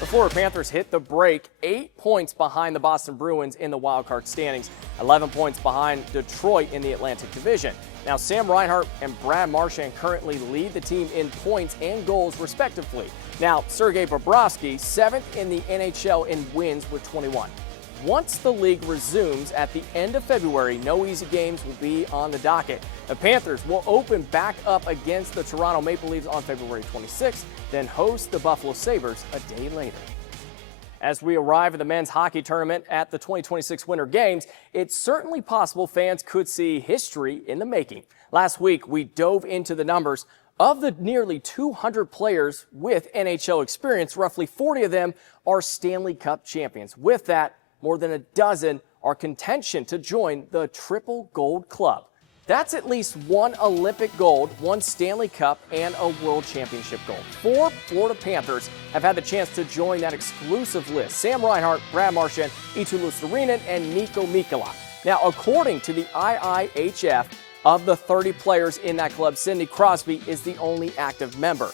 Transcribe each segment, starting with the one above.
The Florida Panthers hit the break 8 points behind the Boston Bruins in the wildcard standings, 11 points behind Detroit in the Atlantic Division. Now, Sam Reinhart and Brad Marchand currently lead the team in points and goals, respectively. Now, Sergei Bobrovsky, 7th in the NHL in wins with 21. Once the league resumes at the end of February, no easy games will be on the docket. The Panthers will open back up against the Toronto Maple Leafs on February 26th, then host the Buffalo Sabres a day later. As we arrive at the men's hockey tournament at the 2026 Winter Games, it's certainly possible fans could see history in the making. Last week, we dove into the numbers. Of the nearly 200 players with NHL experience, roughly 40 of them are Stanley Cup champions. With that, more than a dozen are contention to join the Triple Gold Club. That's at least one Olympic gold, one Stanley Cup, and a World Championship gold. 4 Florida Panthers have had the chance to join that exclusive list: Sam Reinhart, Brad Marchand, Eetu Luostarinen, and Nico Mikkola. Now, according to the IIHF, of the 30 players in that club, Sidney Crosby is the only active member.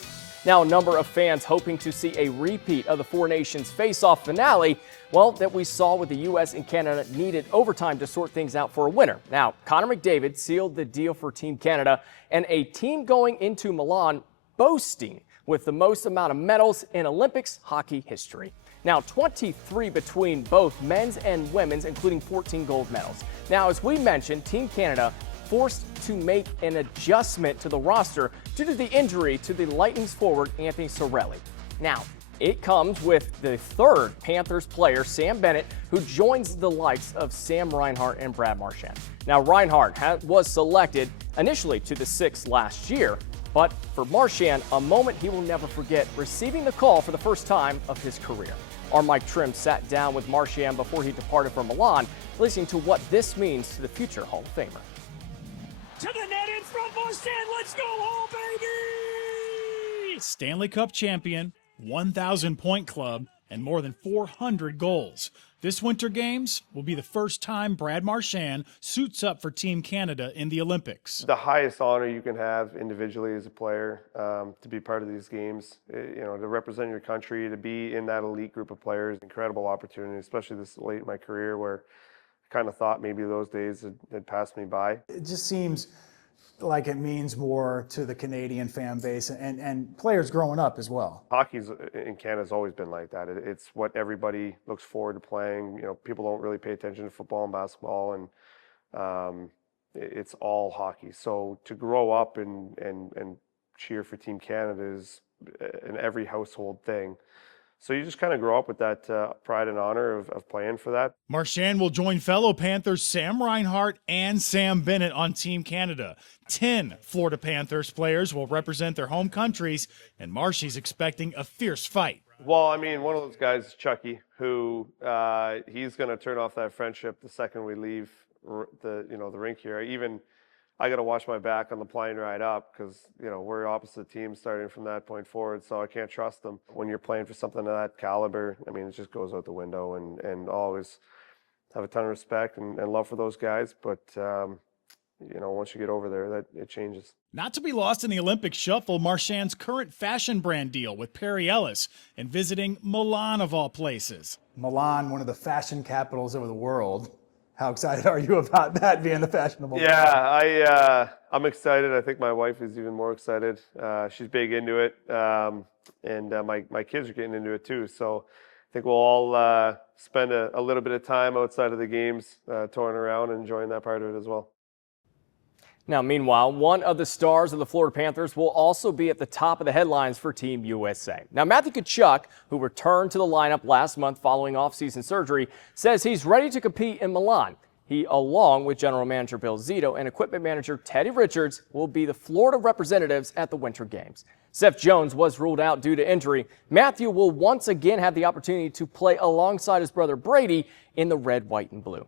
Now, a number of fans hoping to see a repeat of the Four Nations face-off finale, well, that we saw with the U.S. and Canada needed overtime to sort things out for a winner. Now, Connor McDavid sealed the deal for Team Canada, and a team going into Milan boasting with the most amount of medals in Olympics hockey history. Now, 23 between both men's and women's, including 14 gold medals. Now, as we mentioned, Team Canada forced to make an adjustment to the roster due to the injury to the Lightning's forward, Anthony Cirelli. Now, it comes with the third Panthers player, Sam Bennett, who joins the likes of Sam Reinhart and Brad Marchand. Now, Reinhart was selected initially to the 6th last year, but for Marchand, a moment he will never forget, receiving the call for the first time of his career. Our Mike Trim sat down with Marchand before he departed for Milan, listening to what this means to the future Hall of Famer. To the net in front, Marchand, let's go home, baby! Stanley Cup champion, 1,000-point club, and more than 400 goals. This Winter Games will be the first time Brad Marchand suits up for Team Canada in the Olympics. The highest honor you can have individually as a player, to be part of these games, to represent your country, to be in that elite group of players, incredible opportunity, especially this late in my career where I kind of thought maybe those days had passed me by. It just seems like it means more to the Canadian fan base and players growing up as well. Hockey in Canada has always been like that. It's what everybody looks forward to playing. People don't really pay attention to football and basketball, and it's all hockey. So to grow up and cheer for Team Canada is an every household thing. So you just kind of grow up with that pride and honor of playing for that. Marchand will join fellow Panthers Sam Reinhart and Sam Bennett on Team Canada. 10 Florida Panthers players will represent their home countries, and Marshy's expecting a fierce fight. Well, I mean, one of those guys is Chucky, who he's going to turn off that friendship the second we leave the rink here. I got to watch my back on the plane ride up because, we're opposite teams starting from that point forward, so I can't trust them. When you're playing for something of that caliber, I mean, it just goes out the window, and always have a ton of respect and love for those guys. But, once you get over there, that it changes. Not to be lost in the Olympic shuffle, Marchand's current fashion brand deal with Perry Ellis and visiting Milan of all places. Milan, one of the fashion capitals of the world. How excited are you about that being the fashionable? Yeah, I'm excited. I think my wife is even more excited. She's big into it, and my kids are getting into it too. So I think we'll all spend a little bit of time outside of the games, touring around and enjoying that part of it as well. Now, meanwhile, one of the stars of the Florida Panthers will also be at the top of the headlines for Team USA. Now, Matthew Tkachuk, who returned to the lineup last month following offseason surgery, says he's ready to compete in Milan. He, along with General Manager Bill Zito and Equipment Manager Teddy Richards, will be the Florida representatives at the Winter Games. Seth Jones was ruled out due to injury. Matthew will once again have the opportunity to play alongside his brother Brady in the red, white, and blue.